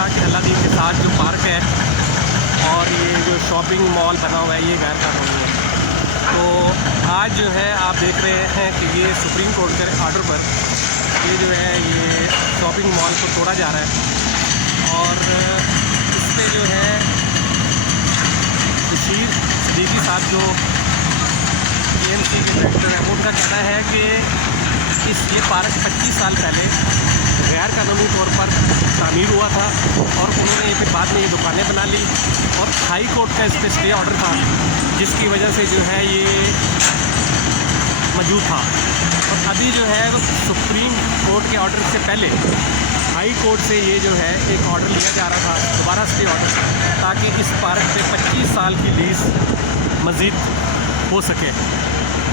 था कि अलादीन के साथ जो पार्क है और ये जो शॉपिंग मॉल बना हुआ है ये गैर कानूनी है। तो आज जो है आप देख रहे हैं कि ये सुप्रीम कोर्ट के ऑर्डर पर ये जो है ये शॉपिंग मॉल को तोड़ा जा रहा है और इस पर जो है बशीर सिद्दीकी साहब जो KMC के डायरेक्टर हैं उनका कहना है कि ये पार्क 25 साल पहले गैर कानूनी तौर पर तामीर हुआ था और उन्होंने फिर बाद में ये दुकानें बना ली और हाई कोर्ट का इस पर स्टे ऑर्डर था जिसकी वजह से जो है ये मौजूद था। और अभी जो है सुप्रीम कोर्ट के ऑर्डर से पहले हाई कोर्ट से ये जो है एक ऑर्डर लिया जा रहा था, दोबारा स्टे ऑर्डर, ताकि इस पार्क पे 25 साल की लीज मज़ीद हो सके।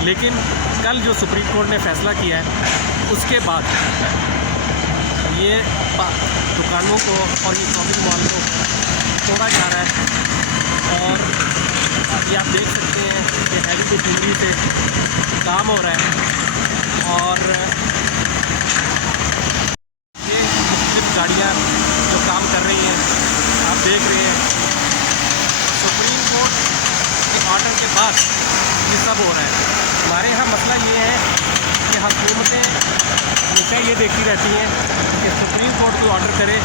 लेकिन कल जो सुप्रीम कोर्ट ने फ़ैसला किया है उसके बाद ये दुकानों को और ये शॉपिंग मॉल को तोड़ा जा रहा है और ये आप देख सकते हैं कि हैवी मशीनरी से काम हो रहा है और ये मुख्तलिफ गाड़ियाँ जो काम कर रही हैं आप देख रहे हैं। सुप्रीम कोर्ट के ऑर्डर के बाद ये सब हो रहा है। हमारे यहाँ मसला ये है कि हुकूमतें हमेशा ये देखती रहती हैं कि सुप्रीम कोर्ट कोई ऑर्डर करे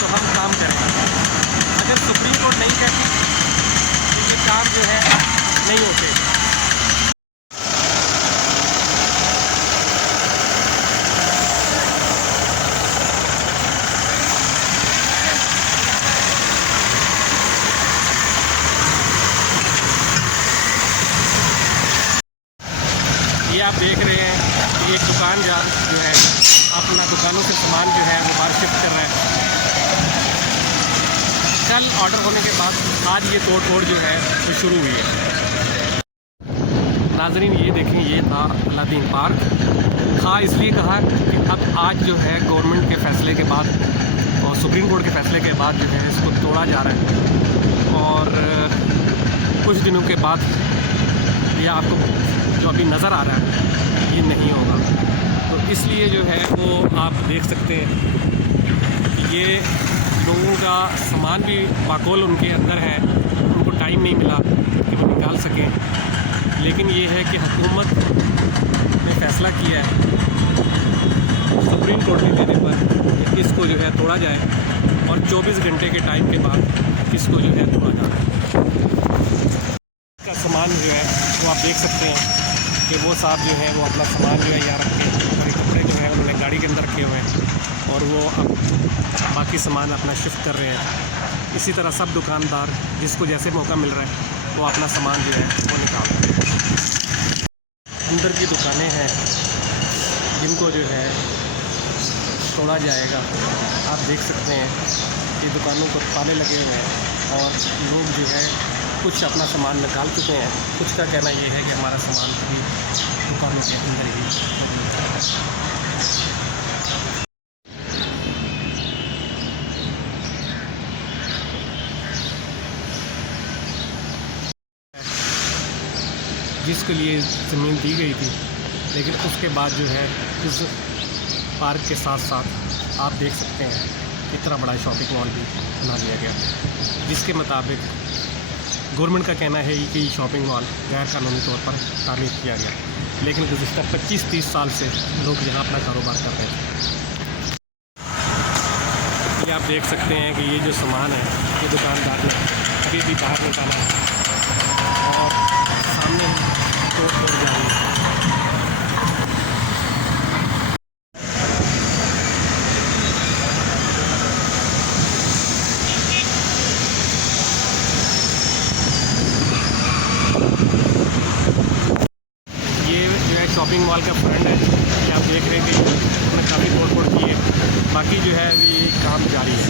तो हम काम करें। अगर सुप्रीम कोर्ट नहीं कहती तो ये काम जो है नहीं होते। ये आप देख रहे हैं कि एक दुकानदार जो है अपना दुकानों से सामान जो है वो बाहर शिफ्ट कर रहा है। कल ऑर्डर होने के बाद आज ये तोड़ जो है वो शुरू हुई है। नाजरीन ये देखें, ये था अलादीन पार्क। हाँ, इसलिए कहा कि अब आज जो है गवर्नमेंट के फ़ैसले के बाद और सुप्रीम कोर्ट के फ़ैसले के बाद जो है इसको तोड़ा जा रहा है और कुछ दिनों के बाद ये आपको जो अभी नज़र आ रहा है ये नहीं होगा। तो इसलिए जो है वो आप देख सकते हैं कि ये लोगों का सामान भी बाकौल उनके अंदर है, उनको टाइम नहीं मिला कि वो निकाल सकें। लेकिन ये है कि हुकूमत ने फ़ैसला किया है सुप्रीम कोर्ट के कहने पर कि इसको जो है तोड़ा जाए और 24 घंटे के टाइम के बाद इसको जो है तोड़ा जाए। इसका सामान जो है वो आप देख सकते हैं कि वो साहब जो है वो अपना सामान जो है यहाँ रख के और ये कपड़े जो है उन्होंने गाड़ी के अंदर रखे हुए हैं और वो अब बाकी सामान अपना शिफ्ट कर रहे हैं। इसी तरह सब दुकानदार जिसको जैसे मौका मिल रहा है वो अपना सामान जो है वो निकाल रहे हैं। अंदर की दुकानें हैं जिनको जो है तोड़ा जाएगा। आप देख सकते हैं कि दुकानों पर ताले लगे हुए हैं और लोग जो है कुछ अपना सामान निकाल चुके हैं। कुछ का कहना ये है कि हमारा सामान भी दुकानों के अंदर ही जिसके लिए ज़मीन दी गई थी, लेकिन उसके बाद जो है उस पार्क के साथ साथ आप देख सकते हैं कितना बड़ा शॉपिंग मॉल भी बना दिया गया, जिसके मुताबिक गवर्नमेंट का कहना है कि शॉपिंग मॉल गैर कानूनी तौर पर तामीर किया गया, लेकिन गुज़िश्ता 25-30 साल से लोग यहाँ अपना कारोबार कर रहे थे। ये आप देख सकते हैं कि ये जो सामान है ये दुकानदार ने अभी भी बाहर निकाला है और सामने तोड़ जा रही है। शॉपिंग मॉल का फ्रंट है, ये आप देख रहे हैं कि उन्होंने काफ़ी तोड़-फोड़ की है। बाकी जो है अभी काम जारी है।